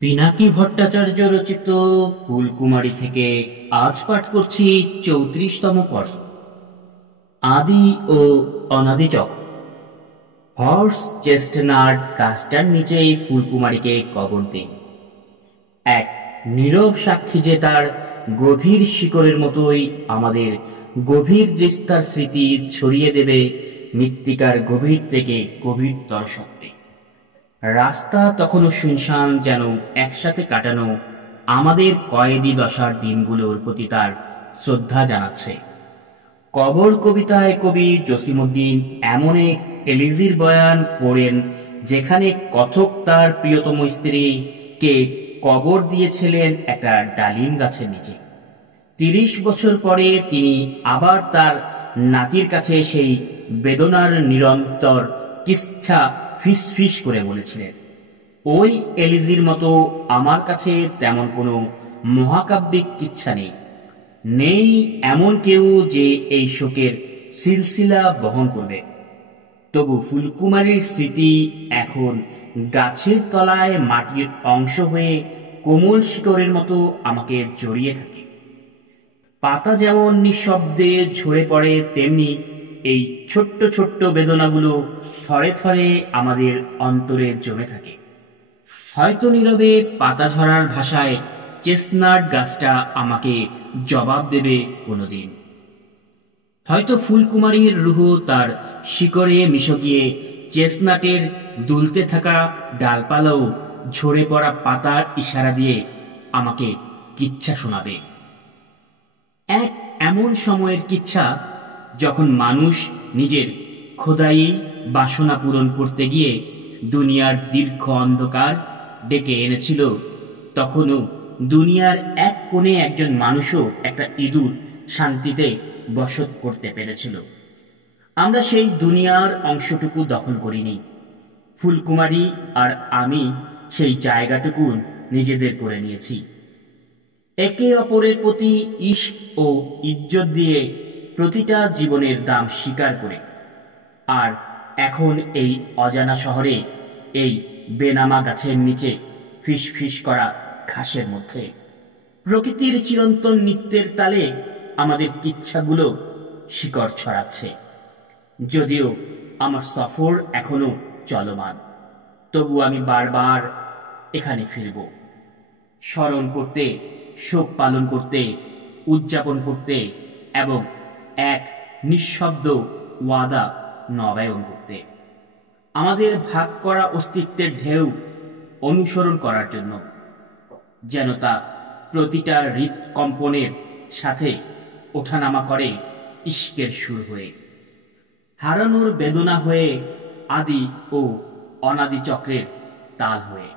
পিনাকি ভট্টাচার্য রচিত ফুলকুমারী থেকে আজ পাঠ করছি ৩৪তম পর্ব। আদি ও অনাদি চক্র। হর্স চেস্টনাট গাছটার নিচেই ফুলকুমারীকে কবর দিন। এক নীরব সাক্ষী যে তার গভীর শিকড়ের মতোই আমাদের গভীর বিস্তার স্মৃতি ছড়িয়ে দেবে মৃত্তিকার গভীর থেকে গভীরতর সত্যি। রাস্তা তখনও শুনশান, যেন একসাথে কাটানো আমাদের কয়েদি দশার দিনগুলোর প্রতি তার শ্রদ্ধা জানাচ্ছে। কবর কবিতায় কবি জসিমউদ্দিন এমন এক এলিজির বয়ান পড়েন, যেখানে কথক তার প্রিয়তম স্ত্রীকে কবর দিয়েছিলেন একটা ডালিম গাছের নিচে। ৩০ বছর পরে তিনি আবার তার নাতির কাছে সেই বেদনার নিরন্তর কিচ্ছা ফিস ফিস করে বলেছিলেন। ওই এলিজির মতো আমার কাছে তেমন কোনো মহাকাব্যিক কিচ্ছা নেই। নেই এমন কেউ যে এই শোকের সিলসিলা বহন করবে। তবু ফুলকুমারীর স্মৃতি এখন গাছের তলায় মাটির অংশ হয়ে কোমল শিকড়ের মতো আমাকে জড়িয়ে থাকে। পাতা যেমন নিঃশব্দে ঝরে পড়ে, তেমনি এই ছোট্ট ছোট্ট বেদনাগুলো থরে থরে আমাদের অন্তরে জমে থাকে। হয়তো নীরবে পাতা ঝরার ভাষায় চেস্টনাট গাছটা আমাকে জবাব দেবে কোনোদিন। হয়তো ফুলকুমারীর রুহ তার শিকড়ে মিশে গিয়ে চেস্টনাটের দুলতে থাকা ডালপালাও ঝরে পড়া পাতার ইশারা দিয়ে আমাকে কিচ্ছা শোনাবে। এক এমন সময়ের কিচ্ছা যখন মানুষ নিজের খোদাই বাসনা পূরণ করতে গিয়ে দুনিয়ার দীর্ঘ অন্ধকার ডেকে এনেছিল। তখনও দুনিয়ার এক কোণে একজন মানুষও একটা ইঁদুর শান্তিতে বসত করতে পেরেছিল। আমরা সেই দুনিয়ার অংশটুকু দখল করিনি। ফুলকুমারী আর আমি সেই জায়গাটুকু নিজেদের করে নিয়েছি, একে অপরের প্রতি ইশক ও ইজ্জত দিয়ে, প্রতিটা জীবনের দাম স্বীকার করে। আর এখন এই অজানা শহরে, এই বেনামা গাছের নিচে, ফিস ফিস করা ঘাসের মধ্যে, প্রকৃতির চিরন্তন নৃত্যের তালে আমাদের কিচ্ছাগুলো শিকড় ছড়াচ্ছে। যদিও আমার সফর এখনো চলমান, তবু আমি বারবার এখানে ফিরব, স্মরণ করতে, শোক পালন করতে, উদযাপন করতে এবং এক নিঃশব্দ ওয়াদা নবায়ন করতে। আমাদের ভাগ করা অস্তিত্বের ঢেউ অনুসরণ করার জন্য, যেন তা প্রতিটা হৃৎকম্পনের সাথে ওঠানামা করে ইশকের সুর হয়ে, হারানোর বেদনা হয়ে, আদি ও অনাদি চক্রের তাল হয়ে।